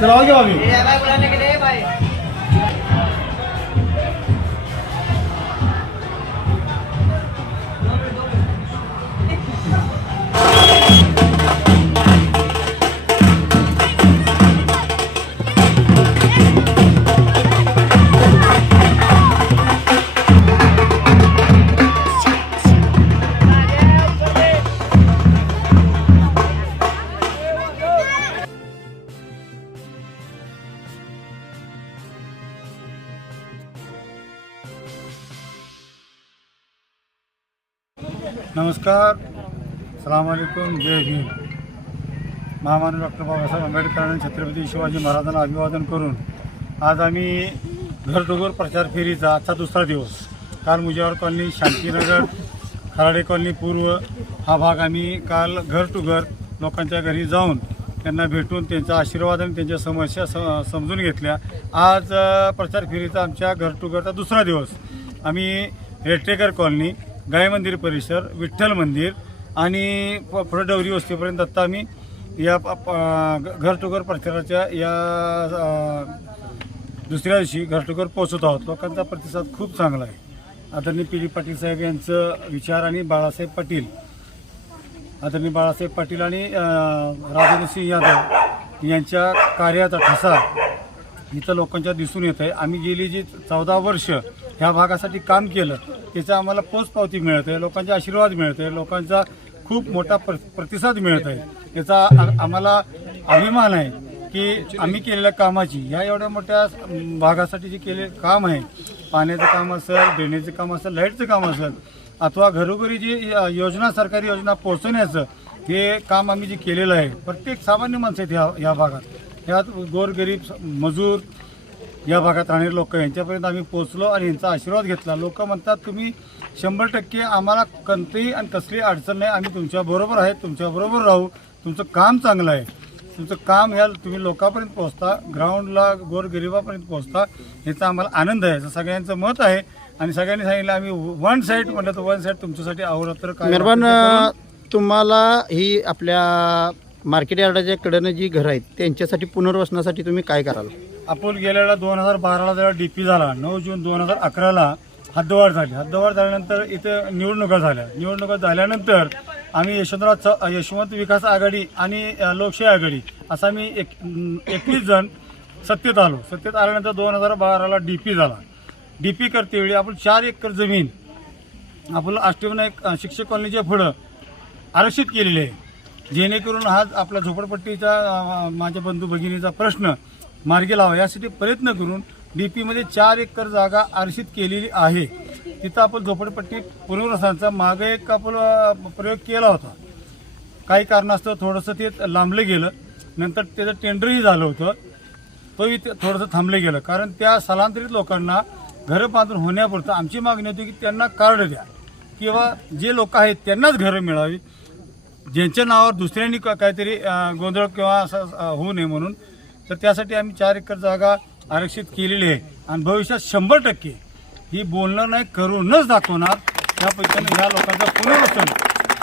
चला आओगे भाभी नमस्कार. सलाम जय भीम महामानव डॉक्टर बाबासाहेब आंबेडकरांनी छत्रपती शिवाजी महाराजांना अभिवादन करून आज आम्ही घर प्रचार फेरीचा आजचा दुसरा दिवस. काल मुजावर कॉलनी शांतीनगर खराडे कॉलनी पूर्व हा भाग आम्ही काल घर टू घर लोकांच्या घरी जाऊन त्यांना भेटून त्यांचा आशीर्वाद आणि त्यांच्या समस्या स समजून घेतल्या. आज प्रचार फेरीचा आमच्या घर टू घरचा दुसरा दिवस. आम्ही रेटेकर कॉलनी गाय मंदिर परिसर विठ्ठल मंदिर आणि प- डवरी वस्तीपर्यंत आत्ता आम्ही या घर टू घर प्रचाराच्या या दुसऱ्या दिवशी घर टू घर पोहोचत आहोत. लोकांचा प्रतिसाद खूप चांगला आहे. आदरणीय पी. डी. पाटील साहेब यांचं विचार आणि बाळासाहेब पाटील. आदरणीय बाळासाहेब पाटील आणि राजेंद्र सिंह यादव यांच्या कार्याचा ठसा इथं लोकांच्या दिसून येत आहे. आम्ही गेली जी चौदा वर्ष ह्या भागासाठी काम केलं त्याचा आम्हाला पोचपावती मिळत आहे लोकांचे आशीर्वाद मिळत आहे लोकांचा खूप मोठा प्र प्रतिसाद मिळत आहे. याचा आम्हाला अभिमान आहे की आम्ही केलेल्या कामाची ह्या एवढ्या मोठ्या भागासाठी जे केले काम आहे पाण्याचं काम असेल ड्रेनेजचं काम असेल लाईटचं काम असेल अथवा घरोघरी जी योजना सरकारी योजना पोहोचवण्याचं हे काम आम्ही जे केलेलं आहे प्रत्येक सामान्य माणसं आहेत ह्या ह्या भागात. ह्यात गोरगरीब स- मजूर या भागात राहणारे लोक यांच्यापर्यंत आम्ही पोहोचलो आणि यांचा आशीर्वाद घेतला. लोक म्हणतात तुम्ही शंभर टक्के आम्हाला कोणतीही आणि कसली अडचण नाही. आम्ही तुमच्याबरोबर आहे तुमच्याबरोबर राहू. तुमचं काम चांगलं आहे. तुमचं काम या तुम्ही लोकांपर्यंत पोहोचता ग्राउंडला गोरगरिबापर्यंत पोहोचता याचा आम्हाला आनंद आहे. असं सगळ्यांचं मत आहे. आणि सगळ्यांनी सांगितलं आम्ही वन साईड म्हणलं तर वन साईड तुमच्यासाठी अहोरात्र काय मेहरबान तुम्हाला ही आपल्या मार्केट यार्डाच्या कडेनं जी घरं आहेत त्यांच्यासाठी पुनर्वसनासाठी तुम्ही काय कराल? आपण गेलेला दोन हजार बाराला जेव्हा डीपी झाला. नऊ जून दोन हजार अकराला हद्दवाढ झाली. हद्दवाढ झाल्यानंतर इथे निवडणुका झाल्या. निवडणुका झाल्यानंतर आम्ही यशवंतराव च यशवंत विकास आघाडी आणि लोकशाही आघाडी असा आम्ही एक एकवीस जण सत्तेत आलो. सत्तेत आल्यानंतर दोन हजार बाराला डी पी झाला. डी पी करतेवेळी आपण चार एकर जमीन आपलं अष्टविनायक शिक्षक कॉलनीच्या पुढं आरक्षित केलेली आहे. जेणेकरून हा आपला झोपडपट्टीचा माझ्या बंधू भगिनीचा प्रश्न मार्गी लावा. यासाठी प्रयत्न करून डी पीमध्ये चार एकर जागा आरक्षित केलेली आहे. तिथं आपण झोपडपट्टी पुनर्वसनाचा मागे एक आपण प्रयोग केला होता. काही कारणास्तव थोडंसं ते लांबलं गेलं. नंतर त्याचं टेंडरही झालं होतं. तोही ते थोडंसं थांबलं गेलं. कारण त्या स्थलांतरित लोकांना घरं बांधून होण्यापुरतं आमची मागणी होती की त्यांना कार्ड द्या. किंवा जे लोक आहेत त्यांनाच घरं मिळावी. ज्यांच्या नावावर दुसऱ्यांनी काहीतरी गोंधळ किंवा असं होऊ नये म्हणून तर त्यासाठी आम्ही चार एकर जागा आरक्षित केलेली आहे. आणि भविष्यात शंभर टक्के ही बोलणं नाही करूनच दाखवणार. त्या पैकी ह्या लोकांचं पुनर्वसन.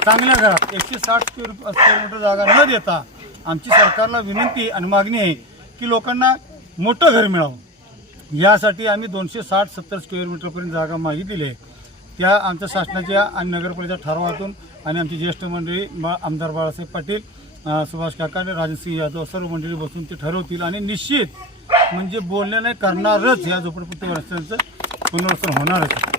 चांगल्या घरात एकशे साठ स्क्वेअर मीटर जागा न देता आमची सरकारला विनंती आणि मागणी आहे की लोकांना मोठं घर मिळावं. यासाठी आम्ही दोनशे साठ सत्तर स्क्वेअर मीटरपर्यंत जागा मागितली आहे. त्या आमच्या शासनाच्या आणि नगरपालिका ठरावातून आणि आमची ज्येष्ठ मंडळी बा आमदार बाळासाहेब पाटील सुभाष काका आणि राजसिंह यादव सर्व मंडळी बसून ते ठरवतील आणि निश्चित म्हणजे बोलण्याने नाही करणारच या झोपडपट्टी रस्त्यांचं पुनर्वसन होणारच.